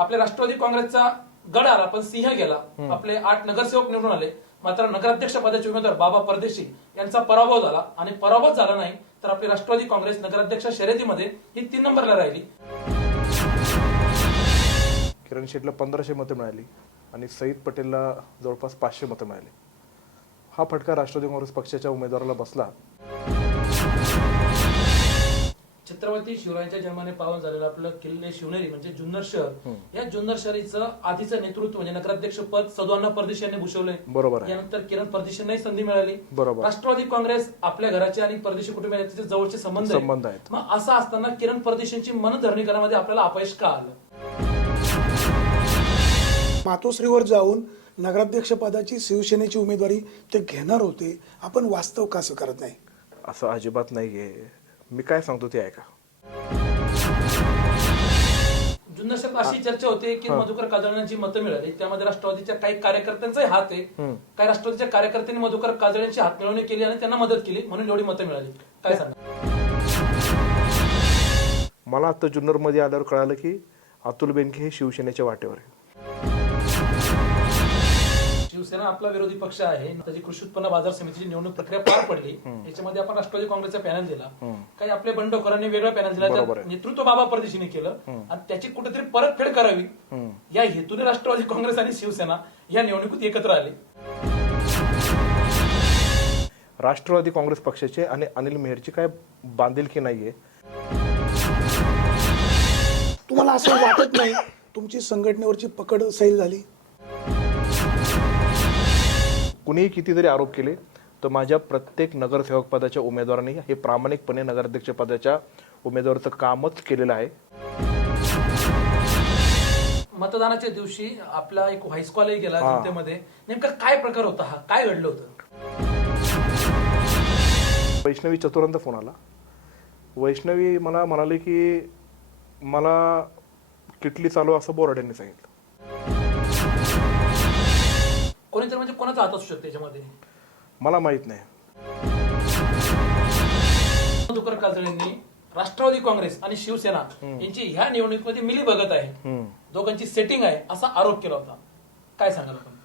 आपल्या राष्ट्रवादी काँग्रेसचा गड आला पण सिंह गेला. आपले आठ नगरसेवक निवडून आले. मात्र नगराध्यक्ष पदाचे उमेदवार बाबा परदेशी यांचा पराभव झाला. आणि पराभव झाला नाही तर आपली राष्ट्रवादी काँग्रेस नगराध्यक्ष शर्यतीमध्ये ही तीन नंबरला राहिली. किरण शेटला पंधराशे मतं मिळाली आणि सईद पटेलला जवळपास पाचशे मतं मिळाली. हा फटका राष्ट्रवादी काँग्रेस पक्षाच्या उमेदवाराला बसला. छत्रपती शिवरायांच्या जन्माने पावन झालेलं आपलं किल्ले शिवनेरी म्हणजे जुन्नर शहर. या जुन्नर शहरीचं आधीचं नेतृत्व म्हणजे नगराध्यक्ष पद सदवांना परदेशी यांनी भूषवलंय. बरोबर आहे. यानंतर किरण परदेशींनाही संधी मिळाली. बरोबर. राष्ट्रवादी काँग्रेस आपल्या घराचे आणि परदेशी कुटुंबियांचे जवळचे संबंध आहेत. संबंध आहेत. मग असं असताना किरण परदेशींची मनधरणी करण्यामध्ये आपल्याला अपयश का आलं? मातोश्रीवर जाऊन नगराध्यक्ष पदाची शिवसेनेची उमेदवारी ते घेणार होते आपण वास्तव का असं करत नाही? असं अजिबात नाहीये. मी काय सांगतो ते ऐका. जुन्नर शहरात अशी चर्चा होते की मधुकर काजळ्यांना जी मतं मिळाली. त्यामध्ये राष्ट्रवादीच्या काही कार्यकर्त्यांचाही हात आहे. काही राष्ट्रवादीच्या कार्यकर्त्यांनी मधुकर काजळ्यांची हात मिळवणी केली आणि त्यांना मदत केली म्हणून एवढी मतं मिळाली. काय सांगा? मला आता जुन्नरमध्ये आल्यावर कळालं की अतुल बेनके हे शिवसेनेच्या वाटेवर आहे शिवसेना आपला विरोधी पक्ष आहे. त्याची कृषी उत्पन्न बाजार समितीची निवडणूक प्रक्रिया पार पडली. याच्यामध्ये आपण राष्ट्रवादी काँग्रेसचा पॅनल दिला. काही आपल्या बंडखोरांनी वेगळा पॅनल दिला. नेतृत्व बाबा परदेशीने केलं. आणि त्याची कुठेतरी परतफेड करावी. या हेतूने राष्ट्रवादी काँग्रेस आणि शिवसेना या निवडणुकीत एकत्र आले. राष्ट्रवादी काँग्रेस पक्षाचे आणि अनिल मेहरची काय बांधिलकी नाहीये? तुम्हाला असं वाटत नाही तुमची संघटनेवरची पकड सैल झाली? कुणीही किती जरी आरोप केले तर माझ्या प्रत्येक नगरसेवक पदाच्या उमेदवारांनी हे प्रामाणिकपणे नगराध्यक्ष पदाच्या उमेदवाराचं कामच केलेलं आहे. मतदानाच्या दिवशी आपला एक व्हाईस कॉलही गेला जनतेमध्ये. नेमका काय प्रकार होता हा? काय घडलं होतं? वैष्णवी चतुरांचा फोन आला. वैष्णवी मला म्हणाले की मला किटली चालू असं बोराड्यांनी सांगितलं. कोणीतरी म्हणजे कोणाचा हात असू शकतो त्याच्यामध्ये मला माहीत नाही. मधुकर काजळेंनी राष्ट्रवादी काँग्रेस आणि शिवसेना यांची ह्या निवडणुकीमध्ये मिली बघत आहे दोघांची सेटिंग आहे असा आरोप केला होता. काय सांगाल आपण?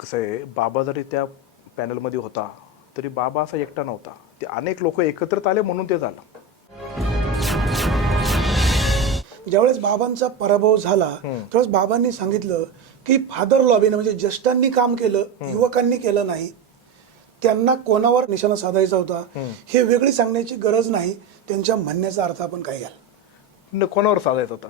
कसं आहे बाबा जरी त्या पॅनलमध्ये होता तरी बाबा असा एकटा नव्हता. ते अनेक लोक एकत्रित आले म्हणून ते झालं. ज्यावेळेस बाबांचा पराभव झाला त्यावेळेस बाबांनी सांगितलं की फादर लॉबीनं म्हणजे ज्येष्ठांनी काम केलं युवकांनी केलं नाही. त्यांना कोणावर निशाणा साधायचा होता हे वेगळी सांगण्याची गरज नाही. त्यांच्या म्हणण्याचा अर्थ आपण काय घ्याल. कोणावर साधायचा होता?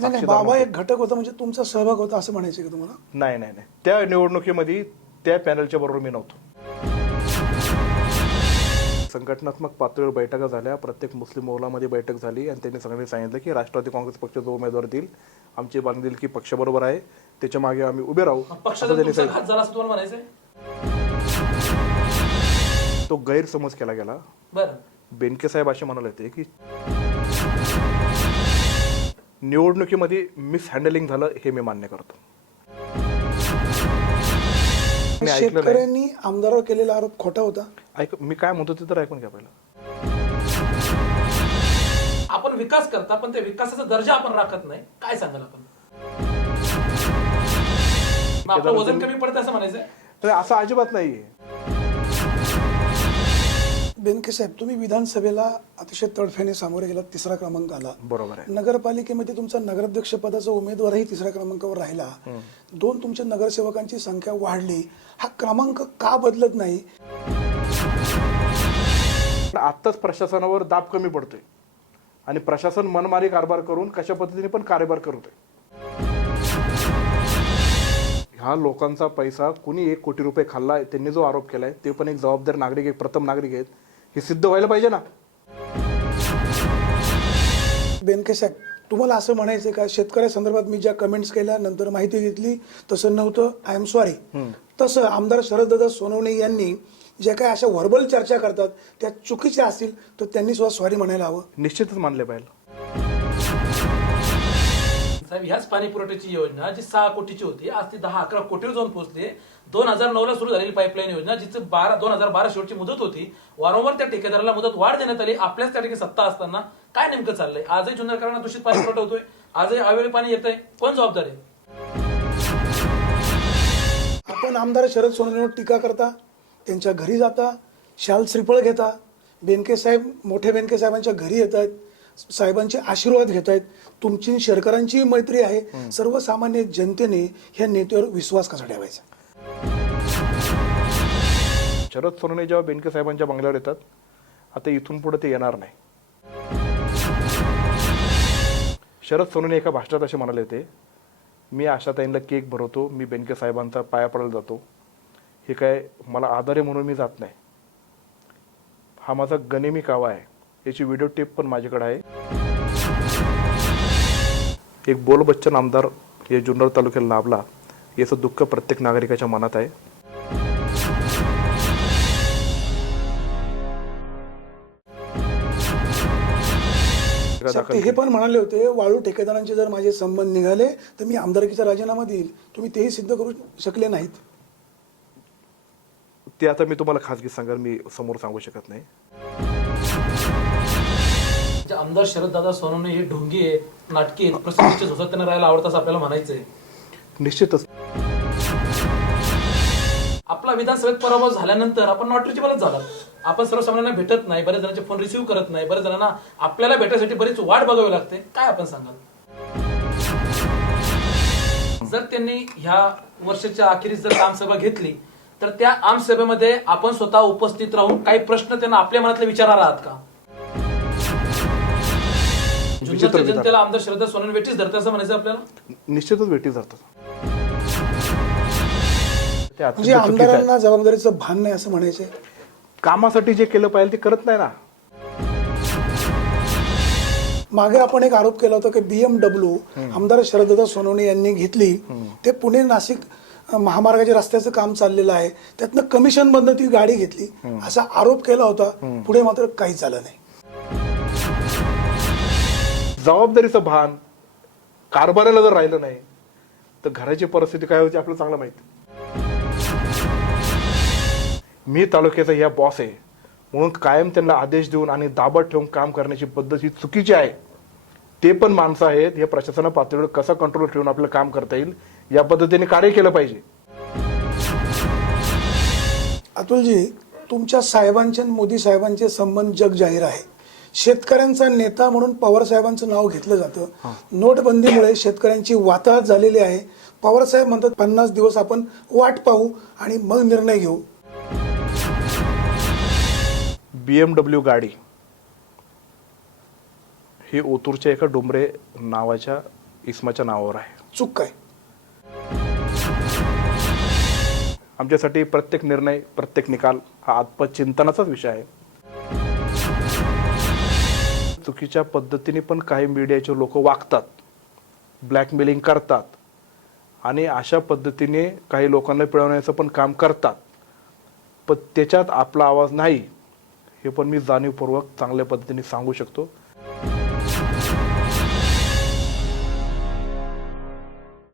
नाही, नाही बाबा एक घटक होता म्हणजे तुमचा सहभाग होता असं म्हणायचं का तुम्हाला? नाही नाही नाही. त्या निवडणुकीमध्ये त्या पॅनलच्या बरोबर मी नव्हतो. संघटनात्मक पातळीवर बैठका झाल्या. प्रत्येक मुस्लिम मोहलामध्ये बैठक झाली आणि त्यांनी सगळ्यांनी सांगितलं की राष्ट्रवादी काँग्रेस पक्ष जो उमेदवार देईल आमची बांधील की पक्षाबरोबर आहे त्याच्यामागे आम्ही उभे राहू. असं त्यांनी सांगितलं. तो गैरसमज केला गेला. बेनके साहेब असे म्हणाले होते की निवडणुकीमध्ये मिसहँडलिंग झालं हे मी मान्य करतो. मी ऐकलं नाही. शेतकऱ्यांनी आमदारावर केलेला आरोप खोटा होता? ऐक मी काय म्हणतो ते तर ऐकून घ्या पहिलं. आपण विकास करता पण त्या विकासाचा दर्जा आपण राखत नाही. काय सांगाल आपण? मग आपलं वजन कमी पडतं असं म्हणायचंय? तर असं अजिबात नाहीये. बेनके साहेब तुम्ही विधानसभेला अतिशय तडफेने सामोरे गेला तिसरा क्रमांक आला. बरोबर आहे. नगरपालिकेमध्ये तुमचा नगराध्यक्ष पदाचा उमेदवारही तिसऱ्या क्रमांकावर राहिला. दोन तुमच्या नगरसेवकांची संख्या वाढली. हा क्रमांक का बदलत नाही? आत्ताच प्रशासनावर दाब कमी पडतोय. आणि प्रशासन मनमारी कारभार करून कशा पद्धतीने पण कारभार करतोय. ह्या लोकांचा पैसा कुणी एक कोटी रुपये खाल्ला त्यांनी जो आरोप केलाय ते पण एक जबाबदार नागरिक एक प्रथम नागरिक आहेत. हे सिद्ध व्हायला पाहिजे ना. बेनके साहेब तुम्हाला असं म्हणायचं का? शेतकऱ्या संदर्भात मी ज्या कमेंट्स केल्या नंतर माहिती घेतली तसं नव्हतं. आय एम सॉरी तसं आमदार शरददादा सोनवणे यांनी ज्या काही अशा व्हर्बल चर्चा करतात त्या चुकीच्या असतील तर त्यांनी सुद्धा सॉरी म्हणायला हवं. निश्चितच मानले पाहिजे. साहेब ह्याच पाणी पुरवठ्याची योजना जी सहा कोटीची होती आज ती दहा अकरा कोटीवर जाऊन पोहोचली दोन हजार नऊ ला सुरू झालेली पाईपलाईन योजना जिचं बारा दोन हजार बारा शेवटची मुदत होती वारंवार त्या ठेकेदाराला मुदत वाढ देण्यात आली आपल्याच त्या ठिकाणी सत्ता असताना काय नेमकं चाललंय? आजही जुन्नरकरांना दूषित पाणी पुरवठा होतोय आजही अवेळी पाणी येत आहे कोण जबाबदार आहे? आपण आमदार शरद सोनवणेवर टीका करता त्यांच्या घरी जाता शाल श्रीफळ घेता. बेनके साहेब मोठे बेनके साहेबांच्या घरी येत आहेत. साहेबांचे आशीर्वाद घेत आहेत तुमची शेरकरांची मैत्री आहे. सर्वसामान्य जनतेने ह्या नेत्यावर विश्वास कसा ठेवायचा? शरद सोनवणे जेव्हा बेनके साहेबांच्या बंगल्यावर येतात आता इथून पुढे ते येणार नाही. शरद सोनवणे एका भाषणात असे म्हणाले होते मी आशाताईंना केक भरवतो मी बेनके साहेबांचा पाया पडायला जातो. हे काय मला आदर आहे म्हणून मी जात नाही. हा माझा गनिमी कावा आहे. याची व्हिडिओ टेप पण माझ्याकडे आहे. एक बोल बच्चन आमदार हे जुन्नर तालुक्याला लाभला याचं दुःख प्रत्येक नागरिकाच्या मनात आहे. हे पण म्हणाले होते वाळू ठेकेदारांचे जर माझे संबंध निघाले तर मी आमदारकीचा राजीनामा देईल. तुम्ही तेही सिद्ध करू शकले नाहीत. ते आता मी तुम्हाला खासगी सांगाल मी समोर सांगू शकत नाही. जे आमदार शरददादा सोनवणे हे ढोंगी आहेत नाटकी आहेत प्रसिद्धीचे झोसात त्यांना राहायला आवडतं असं आपल्याला म्हणायचंय. निश्चितच. आपला विधानसभेत पराभव झाल्यानंतर आपण नॉट रिचेबलच झाला. आपण सर्वसामान्यांना भेटत नाही बऱ्याच जणांचे फोन रिसिव्ह करत नाही बऱ्याच जणांना आपल्याला भेटायसाठी बरीच वाट बघावी लागते. काय आपण सांगाल? जर त्यांनी ह्या वर्षाच्या अखेरीस जर आमसभा घेतली तर त्या आमसभेमध्ये आपण स्वतः उपस्थित राहून काही प्रश्न त्यांना आपल्या मनातले विचारणार आहात का? विचारणार. जनतेला आमदार श्रद्धा सोनवणे वेटीच धरते असं म्हणायचं आपल्याला? निश्चितच भेटी जातात ते अत्यंत म्हणजे चुकीचं आहे. आमदारांना जबाबदारीचं भान नाही असं म्हणायचंय. कामासाठी जे केलं पाहिजे ते करत नाही ना. मागे आपण एक आरोप केला होता की बीएमडब्ल्यू आमदार शरदत्ता सोनवणे यांनी घेतली. ते पुणे नाशिक अ, महामार्गाच्या रस्त्याचं काम चाललेलं आहे. त्यातनं कमिशन मधनं ती गाडी घेतली. असा आरोप केला होता. पुढे मात्र काहीच झालं नाही. जबाबदारीचं भान. कारभाराला जर राहिलं नाही तर घराची परिस्थिती काय होती आपल्याला चांगलं माहिती. मी तालुक्याचा या बॉस आहे. म्हणून कायम त्यांना आदेश देऊन आणि दाबत ठेवून काम करण्याची पद्धत ही चुकीची आहे. ते पण माणसं आहेत. हे प्रशासना पातळीवर कसं कंट्रोल ठेवून आपलं काम करता येईल या पद्धतीने कार्य केलं पाहिजे. अतुलजी तुमच्या साहेबांचे आणि मोदी साहेबांचे संबंध जग जाहीर आहे. शेतकऱ्यांचा नेता म्हणून पवार साहेबांचं नाव घेतलं जातं. नोटबंदीमुळे शेतकऱ्यांची वाताहत झालेली आहे. पवार साहेब म्हणतात पन्नास दिवस आपण वाट पाहू आणि मग निर्णय घेऊ. बीएमडब्ल्यू गाडी ही ओतूरच्या एका डोंबरे नावाच्या इसमाच्या नावावर आहे. चूक काय? आमच्यासाठी प्रत्येक निर्णय प्रत्येक निकाल हा आत्मचिंतनाचाच चिंतनाचाच विषय आहे. चुकीच्या पद्धतीने पण काही मीडियाचे लोक वागतात ब्लॅकमेलिंग करतात आणि अशा पद्धतीने काही लोकांना पिळवण्याचं पण काम करतात. पण त्याच्यात आपला आवाज नाही हे पण मी जाणीवपूर्वक चांगल्या पद्धतीने सांगू शकतो.